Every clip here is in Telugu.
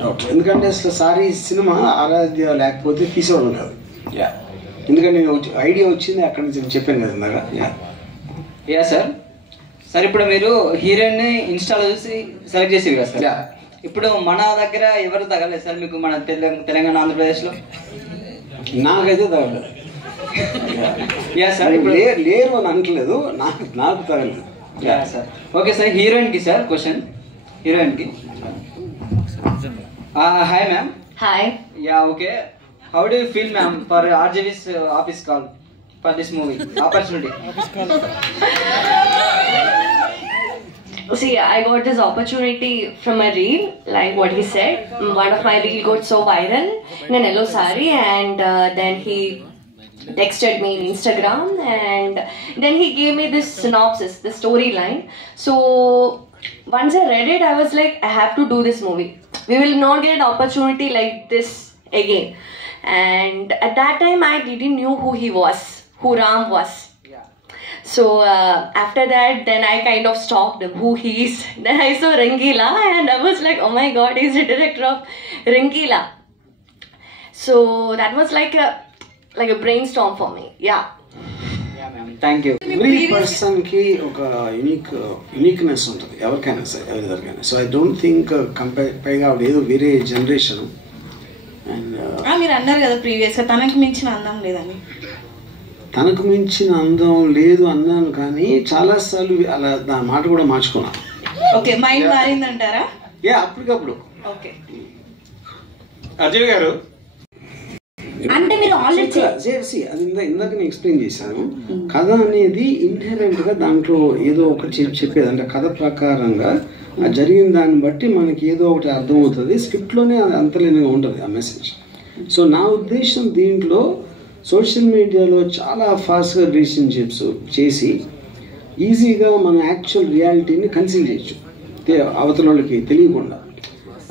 డౌట్. ఎందుకంటే అసలు సారీ సినిమా ఆరాధ్య లేకపోతే తీసేవాళ్ళం కాదు. ఎందుకంటే నేను ఐడియా వచ్చింది అక్కడి నుంచి చెప్పాను కదా ఇందాక. Yeah sir. సార్ ఇప్పుడు మీరు హీరోయిన్ని ఇన్స్టాలో చూసి సెలెక్ట్ చేసేవి కదా సార్. ఇప్పుడు మన దగ్గర ఎవరు తగలేదు సార్ మీకు మన తెలంగాణ ఆంధ్రప్రదేశ్లో? నాకైతే తగలేదు. Yeah sir. ఇప్పుడు లేరు అని అనట్లేదు, నాకు తగలేదు. Yeah sir. ఓకే సార్, హీరోయిన్కి సార్ క్వశ్చన్. హీరోయిన్కి hi ma'am. Hi. Yeah okay. How do you feel ma'am for RJV's office call for this movie opportunity? See, I got this opportunity from a reel, like what he said. One of my reel got so viral in an yellow saree, and then he texted me in Instagram, and then he gave me this synopsis, the storyline. So once I read it, I was like, I have to do this movie. We will not get an opportunity like this again. And at that time, I didn't know who he was, who Ram was. So after that, then I kind of stalked him, who he is. Then I saw Rangila, and I was like, oh my god, he's the director of Rangila. So that was like a brainstorm for me. Yeah. Thank you. Every పర్సన్కి ఒక యూనిక్నెస్ ఉంటుంది, ఎవరికైనా సరే, ఎవరిదరికైనా. సో ఐ డోంట్ థింక్ పైగా ఆవిడ ఏదో వేరే జనరేషన్. అండ్ మీరు అన్నారు కదా ప్రీవియస్గా తనకు మించిన అందం లేదని. తనకు మించిన అందం లేదు అన్నాను, కానీ చాలాసార్లు అలా నా మాట కూడా మార్చుకున్నాను. ఓకే, మైండ్ మారిందంటారా? అప్పటికప్పుడు. ఓకే అజయ్ గారు, అంటే మీరు ఆల్రెడీ అది ఇందాక నేను ఎక్స్ప్లెయిన్ చేశాను. కథ అనేది ఇన్హెరెంట్ గా దాంట్లో ఏదో ఒకటి చెప్పేది, అంటే కథ ప్రకారంగా జరిగిన దాన్ని బట్టి మనకి ఏదో ఒకటి అర్థమవుతుంది. స్క్రిప్ట్లోనే అది అంతలేనిగా ఉంటుంది ఆ మెసేజ్. సో నా ఉద్దేశం దీంట్లో సోషల్ మీడియాలో చాలా ఫాస్ట్గా రిలేషన్షిప్స్ చేసి ఈజీగా మన యాక్చువల్ రియాలిటీని కన్సిల్ చేయొచ్చు అవతల వాళ్ళకి తెలియకుండా.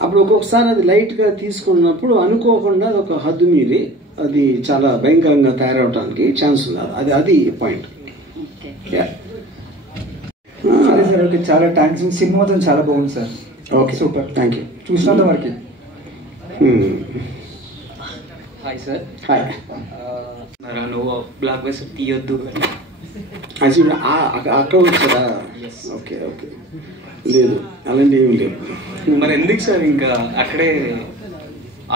అప్పుడు ఒక్కొక్కసారి అది లైట్గా తీసుకున్నప్పుడు అనుకోకుండా అది ఒక హద్దు మీరి అది చాలా భయంకరంగా తయారవడానికి ఛాన్స్ ఉంది. అది పాయింట్. సరే సార్, ఓకే, చాలా థ్యాంక్స్. సినిమా మాత్రం చాలా బాగుంది sir. Okay, super, thank you. చూసినంత వరకు. Hi sir. హాయ్. నువ్వు బ్లాక్ బస్టర్ తీయొద్దు అది అక్కడ వచ్చారా? ఓకే ఓకే, లేదు అలాంటి ఏమి లేదు. మరి ఎందుకు సార్ ఇంకా అక్కడే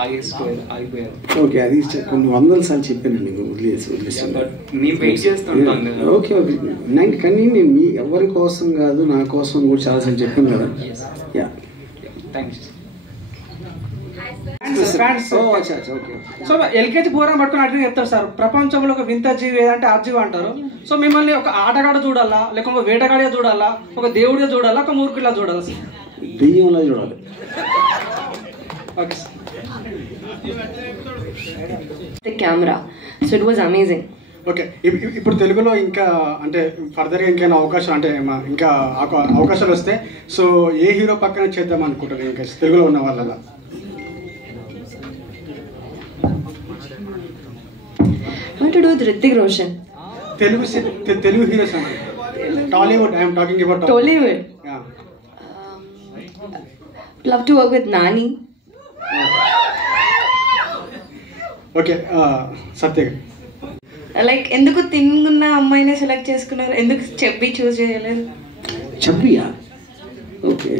ఆగిపోయారు? ఓకే, అది కొన్ని వందల సార్లు చెప్పాను నీకు, వదిలేసి ఓకే ఓకే. నాకు కానీ నేను మీ ఎవరి కోసం కాదు, నా కోసం కూడా చాలాసార్లు చెప్పాను కదా. యా, సో ఎల్కేజీ పోరాం పట్టుకుని అట్లా చెప్తారు సార్. ప్రపంచంలో ఒక వింత జీవి ఏదంటే ఆర్జీవి అంటారు. సో మిమ్మల్ని ఒక ఆటగాడ చూడాలా, లేకపోతే ఒక వేటగాడిగా చూడాలా, ఒక దేవుడిగా చూడాలా, ఒక మూర్ఖులా చూడాలా సార్? దెయ్యంలా చూడాలి. Okay sir. The camera, so it was amazing. Okay, ఇప్పుడు తెలుగులో ఇంకా అంటే ఫర్దర్గా ఇంకేమైనా అవకాశం అంటే ఇంకా అవకాశాలు వస్తే సో ఏ హీరో పక్కన చేద్దాం అనుకుంటారు ఇంకా తెలుగులో ఉన్న వాళ్ళ? I want to do with Hrithik Roshan. Telugu heroes అంటే Tollywood. I'm talking about Tollywood. Love to work with Nani. Okay, Satya. Like ఎందుకు తిన్నున్న అమ్మాయినే సెలెక్ట్ చేసుకున్నారు, ఎందుకు చెప్పి చూస్ చేయలేదు? చెప్పియా? ఓకే,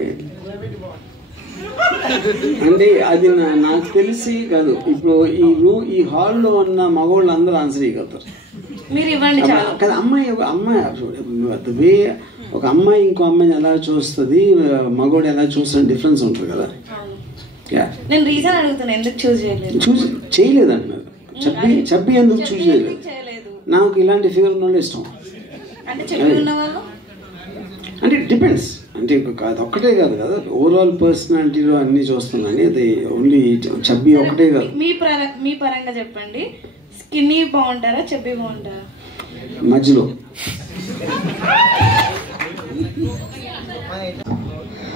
అంటే అది నాకు తెలిసి కాదు. ఇప్పుడు ఈ హాల్లో ఉన్న మగవాళ్ళు అందరూ ఆన్సర్ చేయగలుగుతారు. మీరు ఇవ్వండి చాలా. కదా, అమ్మాయి వే ఒక అమ్మాయి ఇంకో అమ్మాయిని ఎలా చూస్తుంది, మగవాడు ఎలా చూస్తుంది, డిఫరెన్స్ ఉంటుంది కదా. నేను రీజన్ అడుగుతున్నా, ఎందుకు చూస్ చేయలేదు? చూస్ చేయలేదంటున్నారు. చెప్పి ఎందుకు చూస్ చేయలేదు? నాకు ఇలాంటి ఫిగర్ ఉన్న ఇష్టం. అంటే చెప్పి ఉన్న వాళ్ళు అంటే డిపెండ్స్, అంటే అది ఒక్కటే కాదు కదా, ఓవరాల్ పర్సనాలిటీలో అన్ని చూస్తున్నాను. అది ఓన్లీ చబ్బీ ఒకటే కాదు. మీ పరంగా చెప్పండి, స్కిన్నీ బాగుంటారా, చబ్బీ బాగుంటారా? మధ్యలో.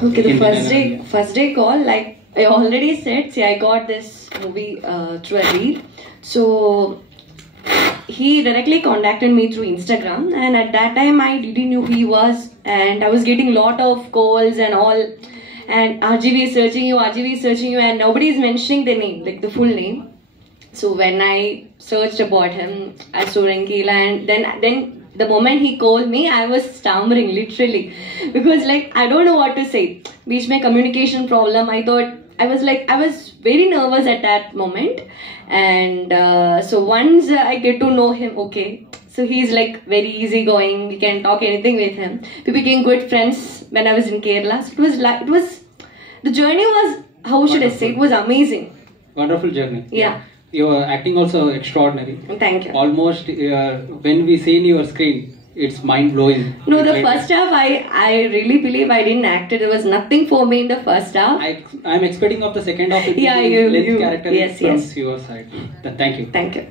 Okay, the first day call, like I already said, see, I got this movie through a reel. So he directly contacted me through Instagram, and at that time I didn't know who he was, and I was getting lot of calls and all, and RGV is searching you, RGV is searching you, and nobody is mentioning the name, like the full name. So when I searched about him, I saw Rankila, and then the moment he called me, I was stammering literally, because like I don't know what to say. Beach mein communication problem. I was very nervous at that moment, and so once I get to know him, okay. So he's like very easygoing. We can talk anything with him. We became good friends when I was in Kerala. So the journey was, how should I say? It was amazing. Wonderful journey. Yeah. Your acting also extraordinary. Thank you. Almost when we see in your screen, it's mind blowing. No, the first half I really believe I didn't act it. There was nothing for me in the first half. I'm expecting of the second half. Yeah, length character yes, from yes. your side. Thank you. Thank you.